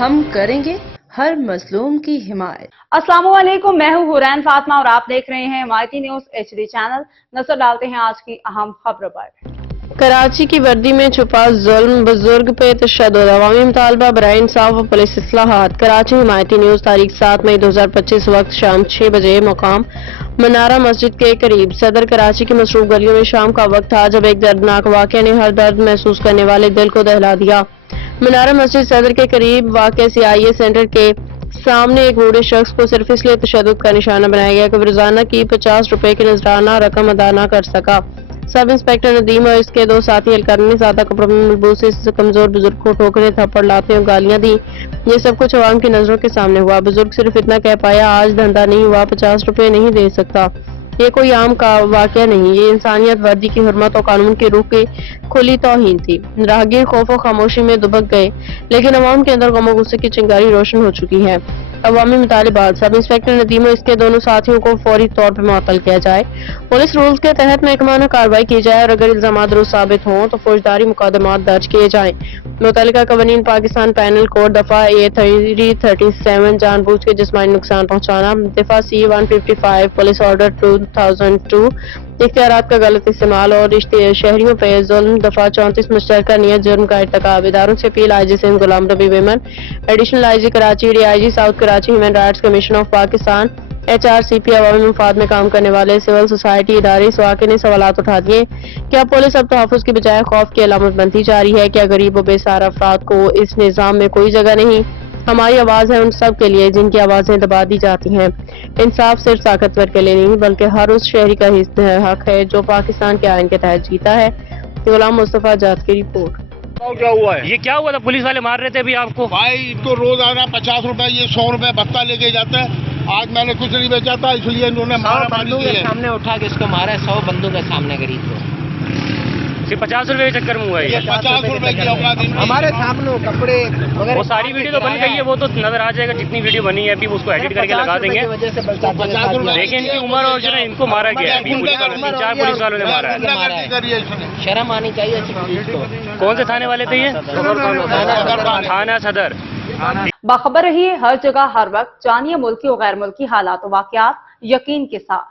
ہم کریں گے ہر مظلوم کی حمایت۔ السلام علیکم، میں ہوں حورین فاطمہ اور آپ دیکھ رہے ہیں مائٹی نیوز HD چینل۔ نظر ڈالتے ہیں آج کی اہم خبروں پر۔ کراچی کی وردی میں چھپا ظلم، بزرگ پہ تشدد، عوامی مطالبہ برائے انصاف و پولیس اصلاحات۔ کراچی مائٹی نیوز تاریخ 7 مئی 2025 وقت شام 6 بجے مقام منارہ مسجد کے قریب صدر کراچی کی مصروف گلیوں میں شام کا وقت تھا جب ایک دردناک واقعہ نے ہر درد محسوس کرنے والے دل کو دہلا دیا۔ منارہ مسجد صدر کے قریب واقع CIA سینٹر کے سامنے ایک بوڑھے شخص کو صرف اس لیے تشدد کا نشانہ بنایا گیا کہ وہ روزانہ کی 50 روپے کی نذرانہ رقم ادا نہ کر سکا۔ سب انسپکٹر ندیم اور اس کے دو ساتھی اہلکار نے سادہ کپڑوں میں ملبوس اس کمزور بزرگ کو ٹھوکریں، تھپڑ، لاتیں اور گالیاں دی۔ یہ سب کچھ عوام کی نظروں کے سامنے ہوا۔ بزرگ صرف اتنا کہہ پایا، آج دھندا نہیں ہوا، 50 روپے نہیں دے سکتا۔ یہ کوئی عام کا واقعہ نہیں، یہ انسانیت، وردی کی حرمت اور قانون کی روح کی کھلی توہین تھی۔ راہگیر خوف و خاموشی میں دبک گئے، لیکن عوام کے اندر غم و غصے کی چنگاری روشن ہو چکی ہے۔ عوامی مطالبات: سب انسپکٹر ندیم اور اس کے دونوں ساتھیوں کو فوری طور پر معطل کیا جائے، پولیس رولز کے تحت محکمانہ کارروائی کی جائے اور اگر الزامات درست ثابت ہوں تو فوجداری مقدمات درج کیے جائیں۔ متعلقہ قوانین پاکستان پینل کوڈ دفعہ A337 جان بوجھ کے جسمانی نقصان پہنچانا، دفعہ C155 پولیس آرڈر 2002 اختیارات کا غلط استعمال اور شہریوں پہ ظلم، دفعہ 34 مشترکہ نیت جرم کا ارتکاب۔ اداروں سے اپیل: IG سندھ غلام نبی women, additional IG Karachi, DIG south Karachi, human rights commission of Pakistan, HRCP، عوامی مفاد میں کام کرنے والے سول سوسائٹی ادارے۔ اس واقعے نے سوالات اٹھا دیے، کیا پولیس اب تحفظ کی بجائے خوف کی علامت بنتی جا رہی ہے؟ کیا غریب و بے سہارا افراد کو اس نظام میں کوئی جگہ نہیں؟ ہماری آواز ہے ان سب کے لیے جن کی آوازیں دبا دی جاتی ہیں۔ انصاف صرف طاقتور کے لیے نہیں بلکہ ہر اس شہری کا حق ہے جو پاکستان کے آئین کے تحت جیتا ہے۔ غلام مصطفیٰ جات کی رپورٹ۔ کیا ہوا ہے؟ یہ کیا ہوا تھا؟ پولیس والے مار رہے تھے ابھی آپ کو؟ بھائی ان کو روزانہ 50 روپے، یہ 100 روپے بھتہ لے کے جاتا ہے۔ آج میں نے کچھ نہیں بیچا تھا اس لیے انہوں نے مارا ماری کی ہے۔ سامنے اٹھا کے اس کو مارا ہے، 100 بندوں کے سامنے غریب کو صرف 50 روپے کے چکر میں ہوا ہے یہ؟ 50 روپے کی اوقات ہمارے سامنے کپڑے وہ ساری ویڈیو تو بن گئی ہے، وہ تو نظر آ جائے گا جتنی ویڈیو بنی ہے، ابھی اس کو ایڈٹ کر کے لگا دیں گے۔ دیکھیں ان کی عمر اور جو ہے ان کو مارا گیا ہے، 3-4 پولیس والوں نے مارا ہے۔ شرم آنی چاہیے پولیس کو۔ کون سے تھانے والے تھے یہ؟ تھانہ صدر۔ باخبر رہیے ہر جگہ ہر وقت، جانیے ملکی و غیر ملکی حالات و واقعات یقین کے ساتھ۔